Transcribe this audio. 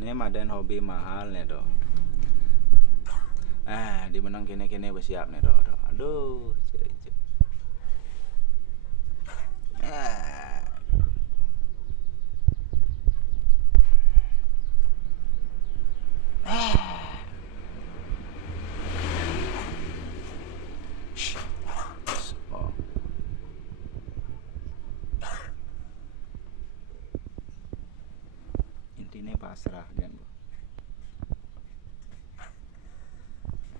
Ini madan hobi mahal nih do. Di menang kene bersiap nih do. Aduh, cek. Ah. Oh. Intinya pasrah kan.